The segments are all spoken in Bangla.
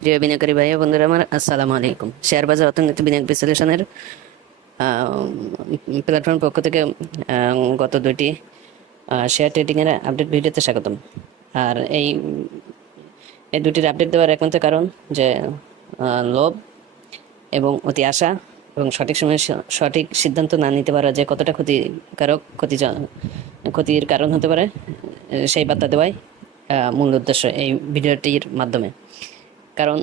প্রিয় বিনিয়োগকারী ভাই বন্ধুরা আমার আসসালামু আলাইকুম। শেয়ার বাজার অর্থনীতি বিনিয়োগ বিশ্লেষণের প্ল্যাটফর্ম পক্ষ থেকে গত দুইটি শেয়ার ট্রেডিংয়ের আপডেট ভিডিওতে স্বাগতম। আর এই এই দুটির আপডেট দেওয়ার একমাত্র কারণ যে লোভ এবং অতি আশা এবং সঠিক সময়ে সঠিক সিদ্ধান্ত না নিতে পারা যে কতটা ক্ষতিকারক ক্ষতি ক্ষতির কারণ হতে পারে সেই বার্তা দেওয়াই মূল উদ্দেশ্য এই ভিডিওটির মাধ্যমে। কারণ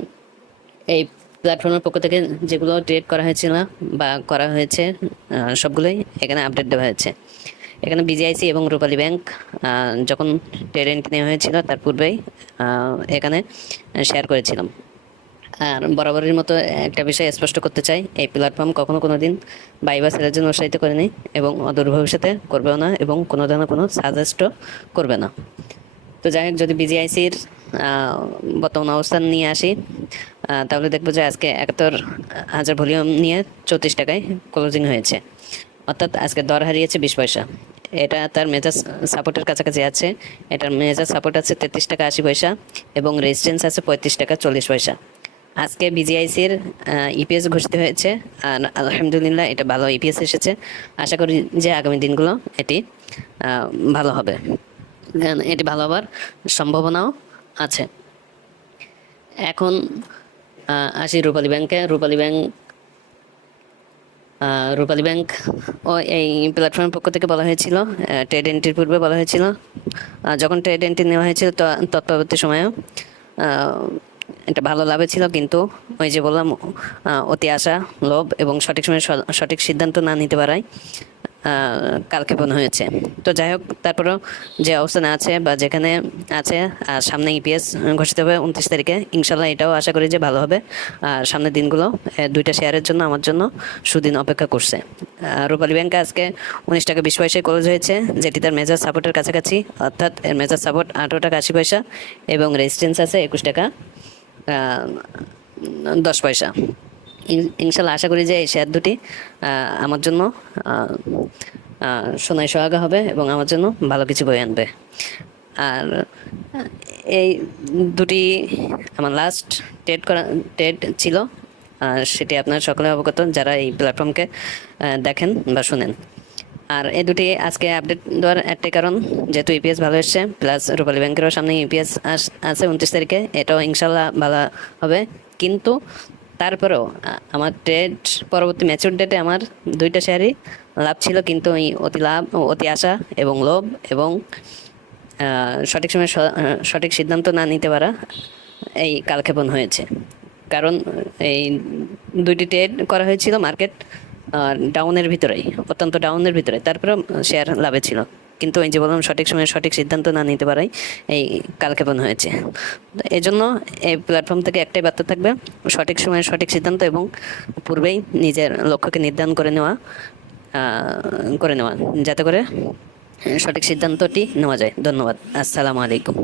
এই প্ল্যাটফর্মের পক্ষ থেকে যেগুলো ট্রেড করা হয়েছিল বা করা হয়েছে সবগুলোই এখানে আপডেট দেওয়া হয়েছে। এখানে বিজিআইসি এবং রূপালী ব্যাংক যখন ট্রেড নেওয়া হয়েছিল, তার পূর্বেই এখানে শেয়ার করেছিলাম। আর বরাবরের মতো একটা বিষয় স্পষ্ট করতে চাই, এই প্ল্যাটফর্ম কখনো কোনো দিন বাই বা সেলের জন্য উৎসাহিত করেনি এবং অদূর ভবিষ্যতে করবেও না এবং কোনো ধরনের কোনো সাজেস্টও করবে না। তো যাই হোক, যদি বিজিআইসির বর্তমান অবস্থান নিয়ে আসি। তাহলে দেখব যে আজকে একাত্তর হাজার ভলিউম নিয়ে চৌত্রিশ টাকায় ক্লোজিং হয়েছে। অর্থাৎ আজকে দর হারিয়েছে বিশ পয়সা। এটা তার মেজাজ সাপোর্টের কাছাকাছি আছে। এটার মেজাজ সাপোর্ট আছে তেত্রিশ টাকা আশি পয়সা এবং রেজিস্ট্যান্স আছে পঁয়ত্রিশ টাকা চল্লিশ পয়সা। আজকে বিজিআইসির ইপিএস ঘোষিত হয়েছে। আর আলহামদুলিল্লাহ এটা ভালো ইপিএস এসেছে। আশা করি যে আগামী দিনগুলো এটি ভালো হবে। এটি ভালো হবার সম্ভাবনাও আছে। এখন আসি রূপালী ব্যাংকে। রূপালী ব্যাংক রূপালী ব্যাংক ও এই প্ল্যাটফর্মের পক্ষ থেকে বলা হয়েছিল ট্রেড এন্ট্রির পূর্বে বলা হয়েছিল। যখন ট্রেড এন্ট্রি নেওয়া হয়েছিল তৎপরবর্তী সময়েও আহ, এটা ভালো লাভে ছিল কিন্তু ওই যে বললাম অতি আশা লোভ এবং সঠিক সময়ে সঠিক সিদ্ধান্ত না নিতে পারায় কালক্ষেপণ হয়েছে। তো যাই হোক, তারপরেও যে অবস্থানে আছে বা যেখানে আছে, আর সামনে ইপিএস ঘোষিত হবে উনত্রিশ তারিখে, ইনশাল্লাহ এটাও আশা করি যে ভালো হবে। আর সামনের দিনগুলো দুইটা শেয়ারের জন্য আমার জন্য সুদিন অপেক্ষা করছে। রূপালী ব্যাংকে আজকে উনিশ টাকা বিশ পয়সায় ক্লোজ হয়েছে, যেটি তার মেজার সাপোর্টের কাছাকাছি, অর্থাৎ এর মেজার সাপোর্ট আঠেরো টাকা আশি পয়সা এবং রেজিস্ট্যান্স আছে একুশ টাকা দশ পয়সা। ইনশাল্লাহ আশা করি যে এই শেয়ার দুটি আমার জন্য সোনায় সোহাগা হবে এবং আমার জন্য ভালো কিছু বই আনবে। আর এই দুটি আমার লাস্ট ট্রেড করা ট্রেড ছিল, আর সেটি আপনার সকলে অবগত যারা এই প্ল্যাটফর্মকে দেখেন বা শুনেন। আর এই দুটি আজকে আপডেট দেওয়ার একটাই কারণ, যেহেতু ইপিএস ভালো এসছে প্লাস রূপালী ব্যাংকেরও সামনে ইপিএস আছে উনত্রিশ তারিখে, এটাও ইনশাল্লাহ ভালো হবে। কিন্তু তারপরেও আমার ট্রেড পরবর্তী ম্যাচুর ডেটে আমার দুইটা শেয়ারই লাভ ছিল কিন্তু ওই অতি লাভ, অতি আশা এবং লোভ এবং সঠিক সময়ে সঠিক সিদ্ধান্ত না নিতে পারা এই কালক্ষেপণ হয়েছে। কারণ এই দুইটি ট্রেড করা হয়েছিল মার্কেট ডাউনের ভিতরেই, অত্যন্ত ডাউনের ভিতরে তারপরে শেয়ার লাভে ছিল। কিন্তু এই যে বললাম সঠিক সময়ে সঠিক সিদ্ধান্ত না নিতে পারাই এই কালক্ষেপণ হয়েছে। এই জন্য এই প্ল্যাটফর্ম থেকে একটাই বার্তা থাকবে, সঠিক সময়ে সঠিক সিদ্ধান্ত এবং পূর্বেই নিজের লক্ষ্যকে নির্ধারণ করে নেওয়া করে নেওয়া, যাতে করে সঠিক সিদ্ধান্তটি নেওয়া যায়। ধন্যবাদ। আসসালামু আলাইকুম।